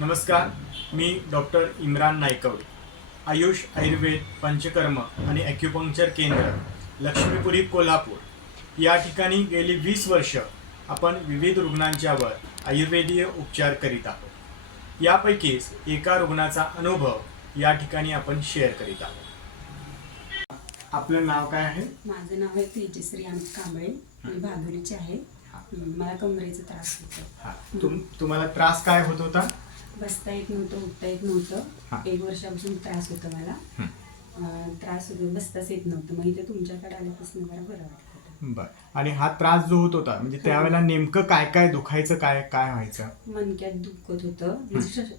नमस्कार, मी डॉक्टर इम्रान नायकवडे, आयुष आयुर्वेद पंचकर्म आणि ॲक्युपंक्चर केंद्र, लक्ष्मीपुरी, कोल्हापूर या ठिकाणी गेली 20 वर्ष आपण विविध रुग्णांच्यावर आयुर्वेदीय उपचार करीत आहोत. यापैकीच एका रुग्णाचा अनुभव या ठिकाणी आपण शेअर करीत आहोत. आपलं नाव काय आहे? माझं नाव आहे तेजश्री अमित कांबळे. मी भादुरीची आहे. मला कमरेचा त्रास होतो. तुम्हाला त्रास काय होत होता? बसता येत नव्हतं, उठता येत नव्हतं. 1 वर्षापासून त्रास होता मला. त्रास होतो, बसताच येत नव्हतं. मग इथे तुमच्याकडे आल्यापासून मला बरं वाटतं. बरं. आणि हा त्रास जो होत होता म्हणजे त्यावेळेला नेमकं काय काय दुखायचं, काय काय व्हायचं? मणक्यात दुखत होतं,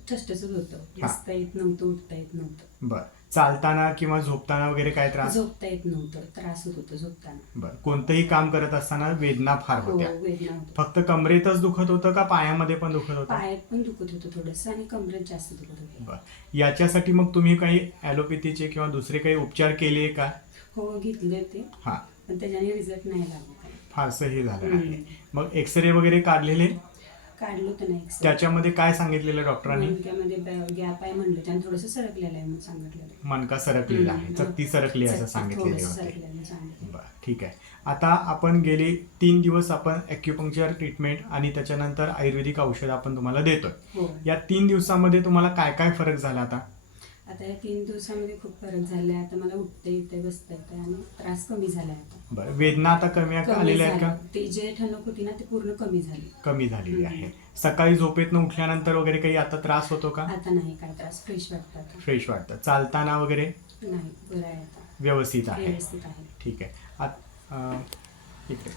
ठसठसत होतं, बसता येत नव्हतं, उठता येत नव्हतं. बरं. चालताना किंवा झोपताना वगैरे काय त्रास? झोपता येत नव्हतं, त्रास होत होता झोपताना. बरं. कोणतंही काम करत असताना वेदना फार होत्या? वेदना होती. फक्त कमरेतच दुखत होतं का पायामध्ये पण दुखत होतं? पायात पण दुखत होतं थोडंसं आणि कमरेत जास्त दुखत होतं. बरं. याच्यासाठी मग तुम्ही काही ॲलोपॅथीचे किंवा दुसरे काही उपचार केले का? हो, घेतले ते, पण त्याच्याने रिझल्ट नाही लागला. फारसं हे झालं आहे. मग एक्सरे वगैरे काढलेले? काढलं होतं ना एक्सरे. त्याच्यामध्ये काय सांगितलेलं डॉक्टरांनी? मणक्यामध्ये गॅप आहे म्हणलं, त्याने थोडंसं सरकलेलं आहे म्हणून सांगितलेलं. मणका सरकलेला आहे, चकती सरकली असं सांगितलेले होते. बरं, ठीक आहे. आता आपण गेली 3 दिवस आपण ॲक्युपंक्चर ट्रीटमेंट आणि त्याच्यानंतर आयुर्वेदिक औषध आपण तुम्हाला देतोय. या 3 दिवसामध्ये तुम्हाला काय काय फरक झाला? आता या 3 दिवसामध्ये खूप फरक झालाय. आता मला उठता येते, बसता येते आणि त्रास कमी झालाय आता. बरं. वेदना आता कमी आलेल्या आहेत का? ते जे ठणक होती ना, ते पूर्ण कमी झाली. कमी झालेली आहे. सकाळी झोपेतनं उठल्यानंतर वगैरे काही आता त्रास होतो का? आता नाही काय त्रास, फ्रेश वाटतं. फ्रेश वाटतं. चालताना वगैरे नाही, बरं आहे आता, व्यवस्थित आहे? व्यवस्थित आहे. ठीक आहे. इकडे